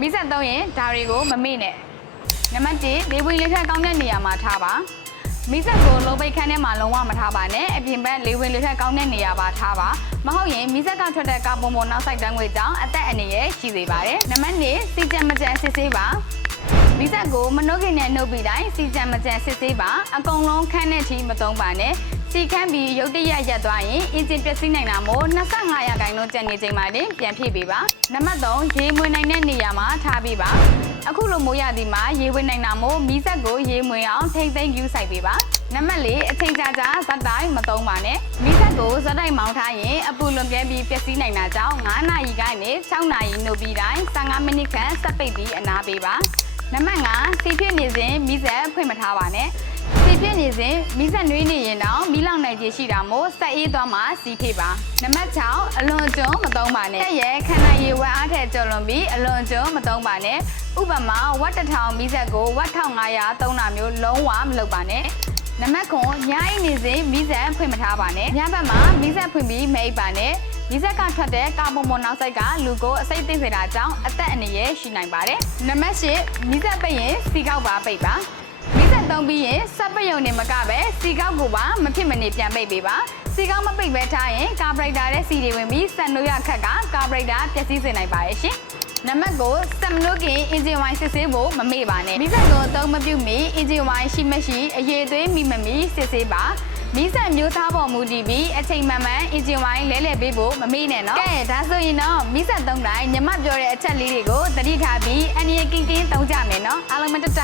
မိဆက်သုံးရင်ဒါတွေကိုမမေ့နဲ့နံပါတ်1လေဝင်လေထွက်ကောင်းတဲ့နေရာမှာထားပါမိဆက်ကိုလုံးပိတ်ခန်းထဲမှာလုံးဝမထားပါနဲ့အပြင်ဘက်လေဝင်လေထွက်ကောင်းတဲ့နေရာပါထားပါမဟုတ်ရင်မိဆက်ကထွက်တဲ့ကာဗွန်မိုနောက်ဆိုက်တန်းငွေကြောင့်အသက်အန္တရာယ်ရှိစေပါတယ်နံပါတ်2စီကြံမကြံစစ်ဆေးပါမိဆက်ကိုမနှုတ်ခင်နဲ့နှုတ်ပြီးတိုင်းစီကြံမကြံစစ်ဆေးပါအကုန်လုံးခန်းနဲ့ထိမသုံးပါနဲ့စီခန်းပြီးရုတ်တရက်ရက်သွားရင်အင်ဂျင်ပျက်စီးနိုင်တာမို့25ရာခိုင်နှုန်းကျန်နေချိန်မှာတင်ပြန်ဖြည့်ပေးပါနံပါတ်3ရေမွေနိုင်တဲ့နေရာမှာထားပေးပါအခုလိုမိုးရသည်မှာရေဝင်နိုင်တာမို့မိဆက်ကိုရေမွေအောင်ထိမ့်သိမ့်ယူဆိုင်ပေးပါနံပါတ်4အချိန်ကြာကြာဇက်တိုင်းမသုံးပါနဲ့မိဆက်ကိုဇက်တိုင်းမောင်းထားရင်အပူလွန်ပြဲပြီးပျက်စီးနိုင်တာကြောင့်9နာရီကနေ6နာရီနှုတ်ပြီးတိုင်း15မိနစ်ခန့်ဆက်ပိတ်ပြီးအနားပေးပါနံပါတ်5စီဖြစ်နေစဉ်မိဆက်ဖွင့်မထားပါနဲ့စီဖြစ်နေစဉ်မိဆက်နွေးနေရင်တော့မီးလောင်နိုင်ခြေရှိတာမို့ဆက်အေးသွားမှစီဖြစ်ပါနံပါတ်6အလွန်ကျွန်းမသုံးပါနဲ့ရဲ့ခန္ဓာရည်ဝက်အားထက်ကျော်လွန်ပြီးအလွန်ကျွန်းမသုံးပါနဲ့ဥပမာဝက်1000မိဆက်ကိုဝက်1500သုံးတာမျိုးလုံးဝမလုပ်ပါနဲ့နံပါတ်9ညအိနေစဉ်မိဆက်ဖွင့်မထားပါနဲ့ညဘက်မှာမိဆက်ဖွင့်ပြီးမအိပ်ပါနဲ့မိဆက်ကထွက်တဲ့ကာဗွန်မိုနောက်ဆိုက်ကလူကိုအဆိပ်သိစေတာကြောင့်အသက်အန္တရာယ်ရှိနိုင်ပါတယ်နံပါတ်10မိဆက်ပိတ်ရင်စီကောက်ပါပိတ်ပါမိဆက်သုံးပြီးရင်စက်ပယုံနေမကပဲစီကောက်ကိုပါမဖြစ်မနေပြန်ပိတ်ပေးပါစီကောက်မပိတ်ပဲထားရင်ကာဘရိတ်တာတဲ့စီတွေဝင်ပြီးစက်နိုးရခက်ကကာဘရိတ်တာပျက်စီးစေနိုင်ပါရဲ့ရှင်နံပါတ်9စက်မလို့ခင်အင်ဂျင်ဝိုင်းစစ်ဆေးဖို့မမေ့ပါနဲ့မိဆက်ကိုအသုံးမပြုမီအင်ဂျင်ဝိုင်းရှိမရှိအရေးသွေးမိမမီစစ်ဆေးပါမိဆက်မျိုးသားပေါ်မူတည်ပြီးအချိန်မှန်မှန်အင်ဂျင်ဝိုင်းလဲလှယ်ပေးဖို့မမေ့နဲ့နော်ကဲဒါဆိုရင်တော့မိဆက်သုံးတိုင်းညီမပြောတဲ့အချက်လေးတွေကိုသတိထားပြီးအန်ရီကင်းကင်းသုံးကြမယ်နော်အားလုံးမတတ